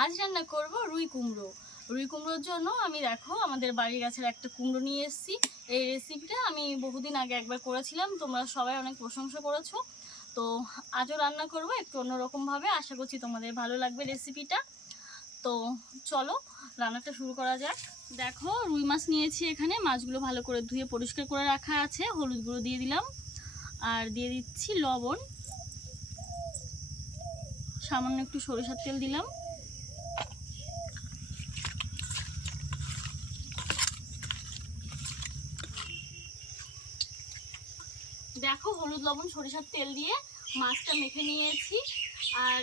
আজ রান্না করব রুই কুমড়ো। রুই কুমড়োর জন্য আমি দেখো আমাদের বাড়ির গাছের একটা কুমড়ো নিয়ে এসেছি। এই রেসিপিটা আমি বহুদিন আগে একবার করেছিলাম, তোমরা সবাই অনেক প্রশংসা করেছ। তো আজও রান্না করব একটু অন্যরকমভাবে, আশা করছি তোমাদের ভালো লাগবে রেসিপিটা তো চলো, রান্নাটা শুরু করা যাক। দেখো, রুই মাছ নিয়েছি এখানে, মাছগুলো ভালো করে ধুয়ে পরিষ্কার করে রাখা আছে, হলুদ গুঁড়ো দিয়ে দিলাম। আর দিয়ে দিচ্ছি লবণ, সামান্য একটু সরিষার তেল দিলাম দেখো হলুদ লবণ, সরিষার তেল দিয়ে মাছটা মেখে নিয়েছি। আর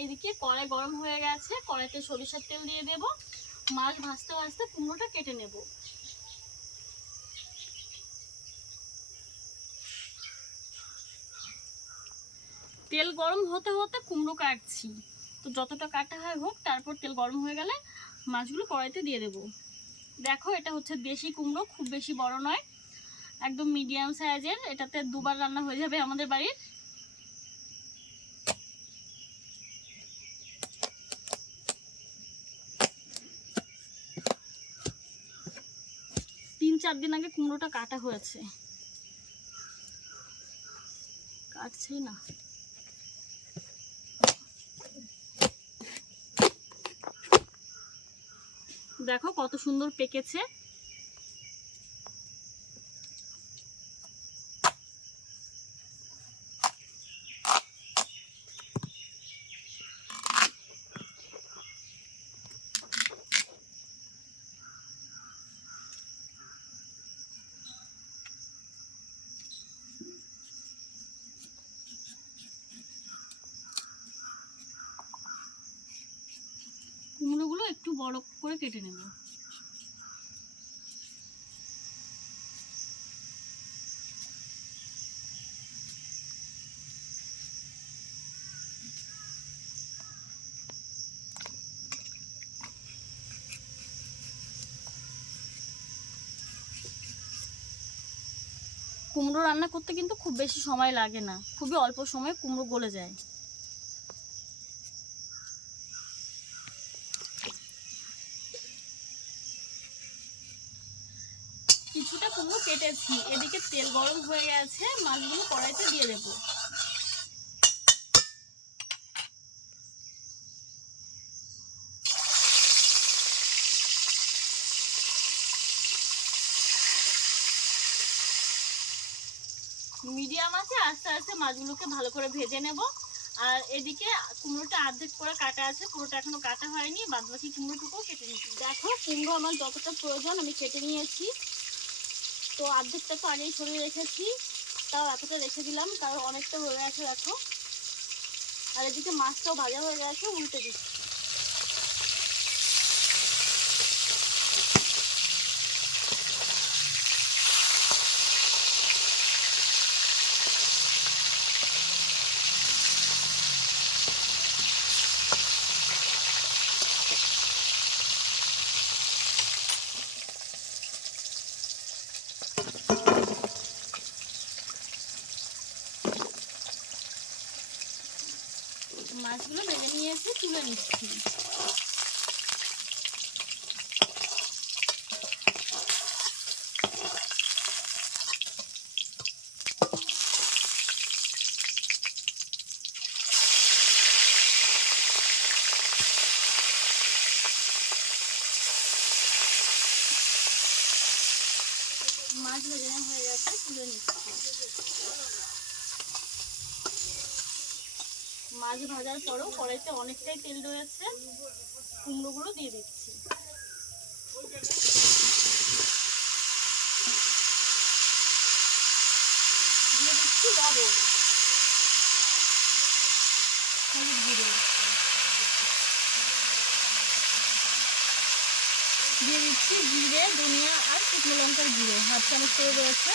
এইদিকে কড়াই গরম হয়ে গেছে, কড়াইতে সরিষার তেল দিয়ে দেব। মাছ ভাজতে ভাজতে কুমড়োটা কেটে নেব। তেল গরম হতে হতে কুমড়ো কাটছি। তো যতটা কাটা হয় হোক, তারপর তেল গরম হয়ে গেলে মাছগুলো কড়াইতে দিয়ে দেব। দেখো, এটা হচ্ছে দেশি কুমড়ো, খুব বেশি বড় নয়। একদম মিডিয়াম সাইজের এটাতে দুবার রান্না হয়ে যাবে আমাদের বাড়ির। তিন চার দিন আগে কুমড়োটা কাটা হয়েছে। কাটছেই না। দেখো কত সুন্দর পেকেছে কুমড়োগুলো একটু বড় করে কেটে নেব। কুমড়ো রান্না করতে কিন্তু খুব বেশি সময় লাগে না। খুবই অল্প সময়ে কুমড়ো গলে যায়। কিছুটা কুমড়ো কেটেছি। এদিকে তেল গরম হয়ে গেছে, মাছগুলো কড়াইতে দিয়ে দেব। মিডিয়াম আছে, আস্তে আস্তে মাছগুলোকে ভালো করে ভেজে নেব। আর এদিকে কুমড়োটা অর্ধেক করে কাটা আছে, পুরোটা এখনও কাটা হয়নি বাদ বাকি কুমড়োটুকুও কেটে নিয়েছি দেখো কুমড়ো আমার যতটা প্রয়োজন আমি কেটে নিয়েছি। তো আর্ধেকটা তো আগেই সরিয়ে রেখেছি, তাও এতটা রেখে দিলাম, কারণ অনেকটা রয়ে আছে দেখো। আর এদিকে মাছটাও ভাজা হয়ে গেছে, উল্টে দিচ্ছি। মাছগুলো ভেজে নিয়ে এসে তুলে নিচ্ছি। মাছ ভেজে নেওয়া হয়ে গেছে তুলে নিচ্ছি। মাছ ভাজার পরেও কড়াইতে অনেকটাই তেল রয়েছে। কুমড়োগুলো দিয়ে দিচ্ছি। দিয়ে দিচ্ছি লবণ। দিয়ে দিচ্ছি জিরে, ধনিয়া আর শুকনো লঙ্কার গুঁড়ো। হাফ চামচ করে রয়েছে।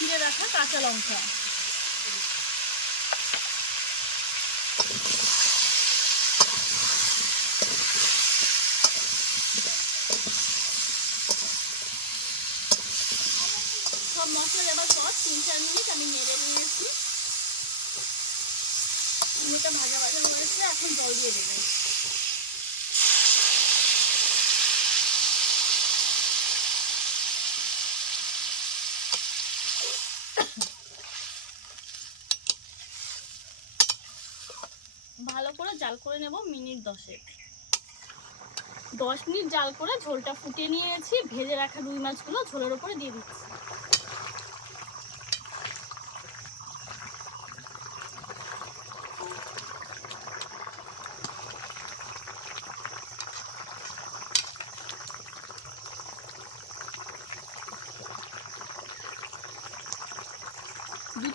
ছিঁড়ে রাখা কাঁচা লঙ্কা। সব মশলা দেওয়ার পর তিন চার মিনিট আমি নেড়ে নিয়েছি। কুমড়োটা ভাজা ভাজা হয়েছে, এখন জল দিয়ে দেবো ভালো করে জাল করে নেব মিনিট দশেক। দশ মিনিট জাল করে ঝোলটা ফুটিয়ে নিয়েছি, ভেজে রাখা রুই মাছগুলো ঝোলের উপরে দিয়ে দিচ্ছি।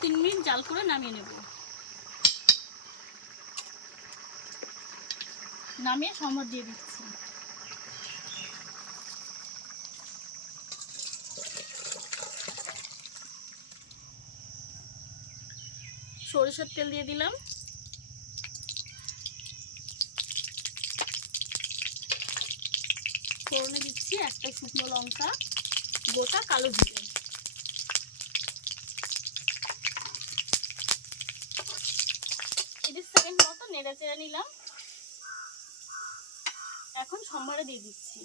তিন মিনিট জাল করে নামিয়ে নেব। নামিয়ে সম্বাদ দিয়ে দিচ্ছি। সরিষার তেল দিয়ে দিলাম। ফোড়নে দিচ্ছি একটা শুকনো লঙ্কা, গোটা কালো জিরে। নেড়ে চেড়ে নিলাম। এখন সম্বারে দিয়ে দিচ্ছি।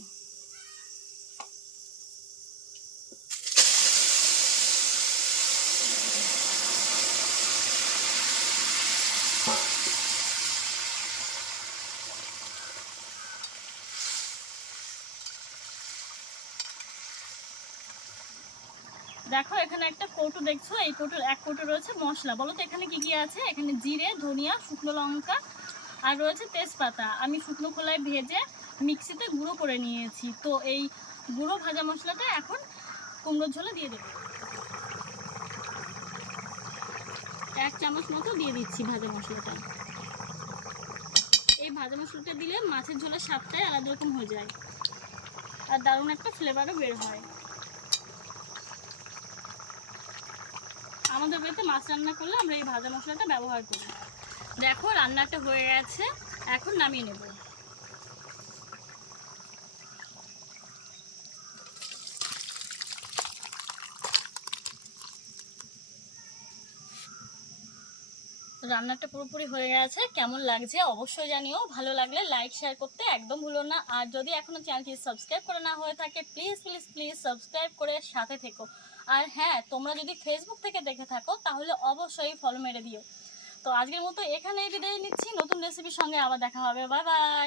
দেখো, এখানে একটা কৌটো দেখছ? এই কৌটোর এক কৌটো রয়েছে মশলা। বলো তো, এখানে কি কি আছে? এখানে জিরে, ধনিয়া, শুকনো লঙ্কা আর রয়েছে তেজপাতা। আমি শুকনো খোলায় ভেজে মিক্সিতে গুঁড়ো করে নিয়েছি। তো এই গুঁড়ো ভাজা মশলাটা এখন কুমড়োর ঝোলে দিয়ে দেবো। এক চামচ মতো দিয়ে দিচ্ছি ভাজা মশলাটা। এই ভাজা মশলাটা দিলে মাছের ঝোলের স্বাদটাই আলাদা রকম হয়ে যায়। আর দারুণ একটা ফ্লেভারও বের হয়। আমাদের বাড়িতে মাছ রান্না করলে আমরা এই ভাজা মশলাটা ব্যবহার করি। দেখো, রান্নাটা হয়ে গেছে। এখন নামিয়ে নেব। রান্নাটা পুরোপুরি হয়ে গেছে। কেমন লাগছে অবশ্যই জানিও। ভালো লাগলে লাইক শেয়ার করতে একদম ভুলো না। আর যদি এখনও চ্যানেলটি সাবস্ক্রাইব করে না হয়ে থাকে প্লিজ প্লিজ প্লিজ সাবস্ক্রাইব করে সাথে থেকো। আর হ্যাঁ তোমরা যদি ফেসবুক থেকে দেখে থাকো, তাহলে অবশ্যই ফলো মেরে দিও। তো আজকের মতো এখানেই বিদায় নিচ্ছি। নতুন রেসিপির সঙ্গে আবার দেখা হবে। Bye bye